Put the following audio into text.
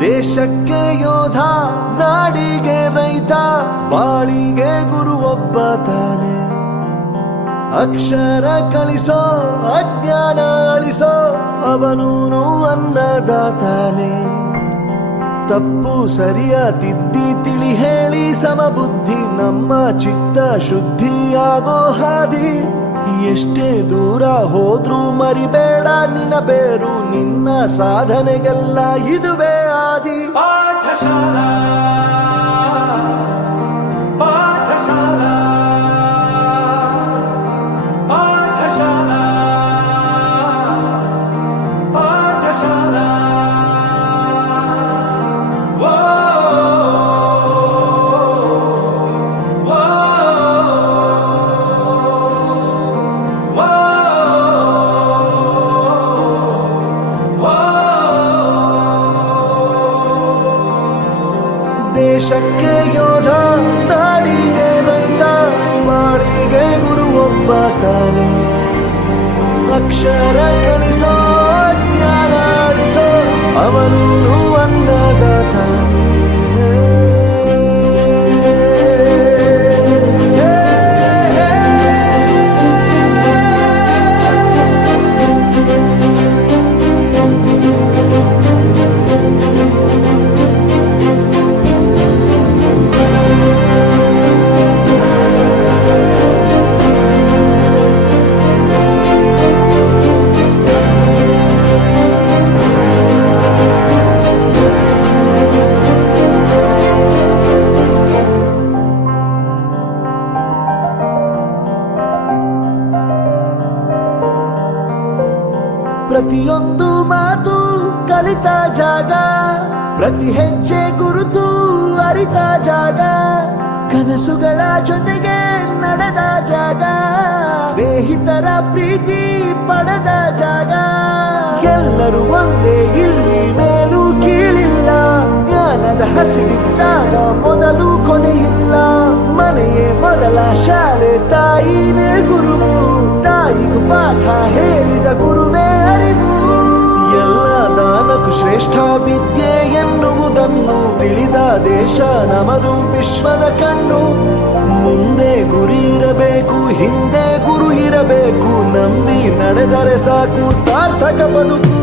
ದೇಶಕ್ಕೆ ಯೋಧ, ನಾಡಿಗೆ ರೈತ, ಬಾಳಿಗೆ ಗುರು ಒಬ್ಬ ತಾನೆ. ಅಕ್ಷರ ಕಲಿಸೋ, ಅಜ್ಞಾನ ಅಳಿಸೋ, ಅವನೂನು ಅನ್ನದಾತಾನೆ. ತಪ್ಪು ಸರಿಯ ತಿದ್ದಿ ತಿಳಿ ಹೇಳಿ ಸಮಬುದ್ಧಿ, ನಮ್ಮ ಚಿತ್ತ ಶುದ್ಧಿಯಾಗೋ ಹಾದಿ. ಎಷ್ಟೇ ದೂರ ಹೋದ್ರೂ ಮರಿಬೇಡ ನಿನ್ನ ಬೇರು, ನಿನ್ನ ಸಾಧನೆಗೆಲ್ಲ ಇದುವೇ ಆದಿ. ಪಾಠಶಾಲಾ ಪಾಠಶಾಲಾ ಪಾಠಶಾಲಾ ಪಾಠಶಾಲಾ. ದೇಶಕ್ಕೆ ಯೋಧ, ನಾಡಿಗೆ ರೈತ, ಬಾಳಿಗೆ ಗುರು ಒಬ್ಬ ತಾನೆ. ಅಕ್ಷರ ಕಲಿಸೋ, ಜ್ಞಾನ ಅಳಿಸೋ, ಅವನೂನು ಅನ್ನದಾತಾನೆ. ಪ್ರತಿಯೊಂದು ಮಾತು ಕಲಿತ ಜಾಗ, ಪ್ರತಿ ಹೆಜ್ಜೆ ಗುರುತು ಅರಿತ ಜಾಗ, ಕನಸುಗಳ ಜೊತೆಗೆ ನಡೆದ ಜಾಗ, ಸ್ನೇಹಿತರ ಪ್ರೀತಿ ಪಡೆದ ಜಾಗ. ಎಲ್ಲರೂ ಒಂದೇ, ಇಲ್ಲಿ ಮೇಲೂ ಕೀಳಿಲ್ಲ, ಜ್ಞಾನದ ಹಸಿವಿದ್ದಾಗ ಮೊದಲು ಕೊನೆಯಿಲ್ಲ. ಮನೆಯೇ ಮೊದಲ ಶಾಲೆ, ತಾಯಿನೇ ಗುರುವು, ತಾಯಿಗೂ ಪಾಠ ಹೇಳಿದ ಗುರುವೇ ಅರಿವು. ಎಲ್ಲ ದಾನಕ್ಕೂ ಶ್ರೇಷ್ಠ ವಿದ್ಯೆ ಎನ್ನುವುದನ್ನು ತಿಳಿದ ದೇಶ ನಮದು, ವಿಶ್ವದ ಕಣ್ಣು. ಮುಂದೆ ಗುರಿ ಇರಬೇಕು, ಹಿಂದೆ ಗುರು ಇರಬೇಕು, ನಂಬಿ ನಡೆದರೆ ಸಾಕು ಸಾರ್ಥಕ ಬದುಕು.